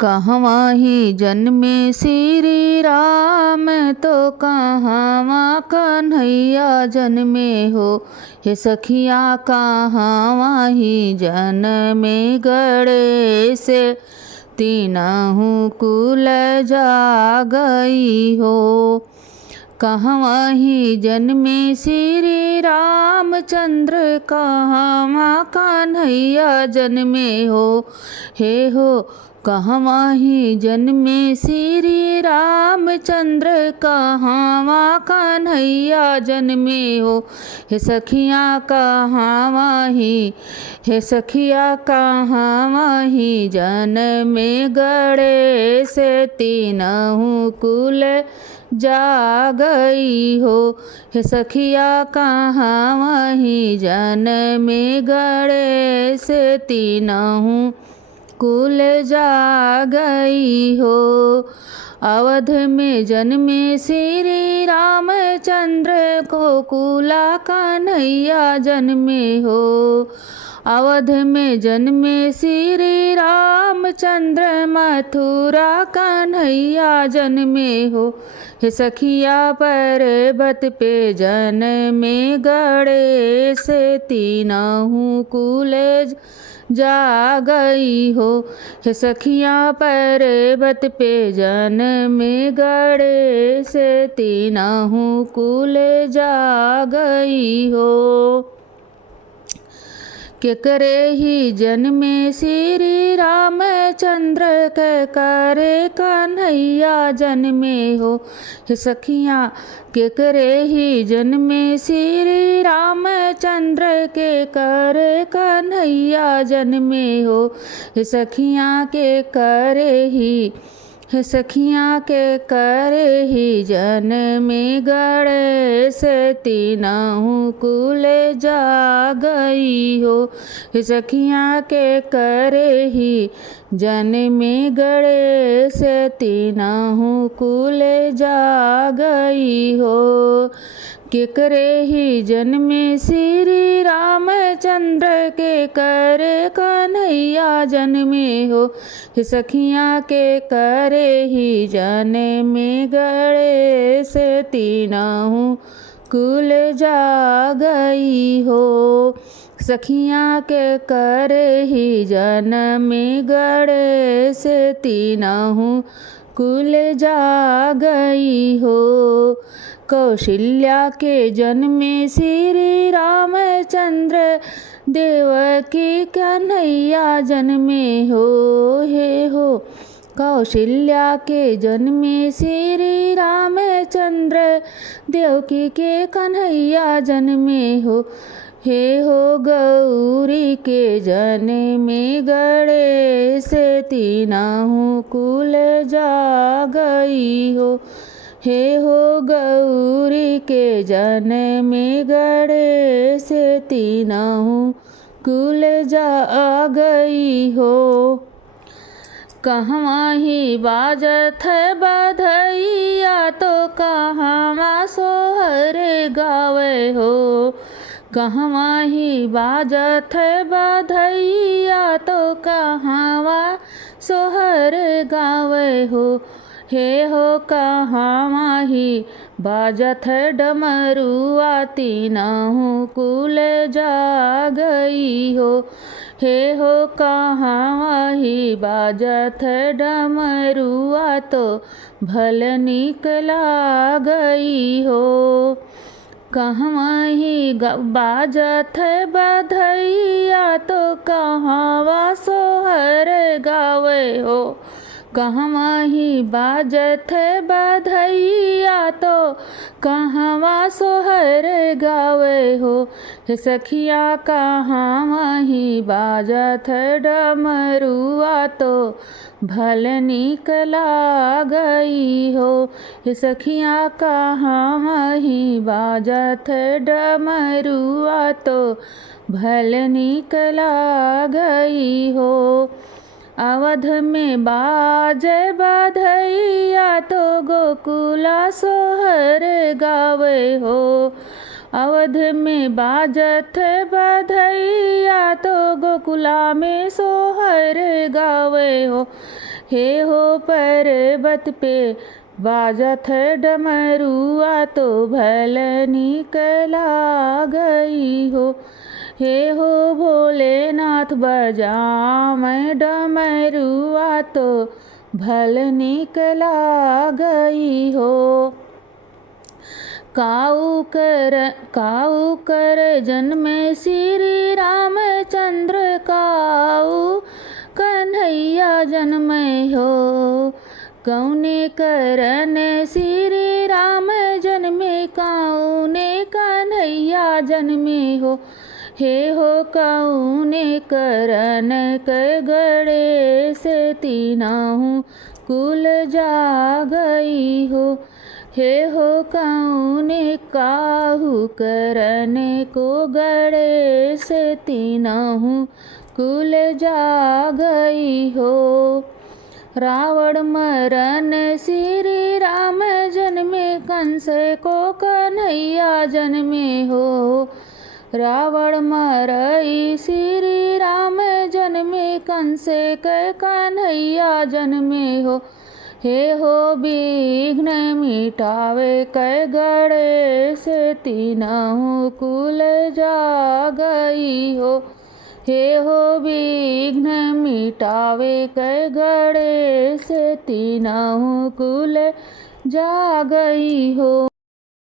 कहवा ही जन्मे श्री राम तो कहवा कन्हैया जन्मे हो। हे सखिया कहवा ही जन्मे गणेश तीनहु कुल जागई हो। कहवा ही जन्मे श्री रामचंद्र कहवा कन्हैया जन्मे हो। हे हो कहवा ही जन्मे श्री रामचंद्र कहवा कन्हैया जन्मे हो। हे सखिया कहवा ही हे सखिया कहवा ही जन्मे गणेश तीनहु कुल जागई हो। हे सखिया कहवा ही जन्मे गणेश तीनहु कुल जागई हो। अवध में जन्मे श्री रामचंद्र गोकुला कन्हैया जन्मे हो। अवध में जन्मे श्री रामचंद्र मथुरा कन्हैया जन्मे हो। हे सखिया पर्वत पे जन्मे गणेश तीनहु कुल जागई हो। हे सखिया पर्वत पे जन्मे गणेश तीनहु कुल जागई हो। केकरे ही जन्मे श्री रामचंद्र के करे कन्हैया जन्मे हो। हे सखिया केकरे ही जन्मे श्री रामचंद्र के करे कन्हैया जन्मे हो। हे सखिया के करे ही हे सखिया के करे ही जन्मे गणेश तीनहु कुल जागई हो। हे सखिया के करे ही जन्मे गणेश तीनहु कुल जागई हो। केकरे ही जन्मे श्री रामचंद्र के करे कन्हैया जन्मे हो। हे सखिया के करे ही जन्मे गणेश तीनहु कुल जागई हो। सखिया के करे ही जन्मे गणेश तीनहु कुल जागई हो। कौशल्या के जन्मे श्री रामचंद्र देवकी कन्हैया जन्मे हो। हे हो कौशल्या के जन्मे श्री रामचंद्र देवकी के कन्हैया जन्मे हो। हे हो गौरी के जन्मे गणेश तीनहु कुल जागई हो। हे हो गौरी के जन्मे गणेश तीनहु कुल जागई हो। कहवा ही बाजत बधैया तो कहवा सोहर गावे हो। कहवा ही बाजत बधैया तो कहवा सोहर गावे हो। हे हो कहवा ही बाजत डमरुआ तीनहु कुल जागई हो। हे हो कहवा ही बाजत डमरुआ तो भल निक लागई हो। कहवा ही बाजत बधैया तो कहवा सोहर गावे हो। कहवा ही बाजत बधैया तो कहवा सोहर गावे हो। हे सखिया कहवा ही बाजत डमरुआ तो भल निक लागई हो। हे सखिया कहवा ही बाजत डमरुआ तो भल निक लागई हो। अवध में बाजे बधैया तो गोकुला सोहर गावे हो। अवध में बाजत बधैया तो गोकुला में सोहर गावे हो। हे हो पर्वत पे बाजत डमरुआ तो भल निकला गई हो। हे हो भोलेनाथ बजावै डमरुआ तो भल निकला गई हो। काऊ कर जन्मे श्री रामचंद्र काऊ कन्हैया जन्मे हो। कौने करन श्री राम जन्मे कौने कन्हैया जन्मे हो। हे हो कौने करन कै गड़े से तीनहु कुल जा गई हो। हे हो कौने काहू करने को गड़े से तीनहु कुल जा गई हो। रावण मरन श्री राम जन्मे कंस को कन्हैया जन्मे हो। रावण मरई श्री राम जन्मे कंस के कन्हैया जन्मे हो। हे हो विघ्न मिटावे कै गड़े से तीनहु कुल जा गई हो। हे हो विघ्न मिटावे कै गड़े से तीनहु कुल जा गई हो।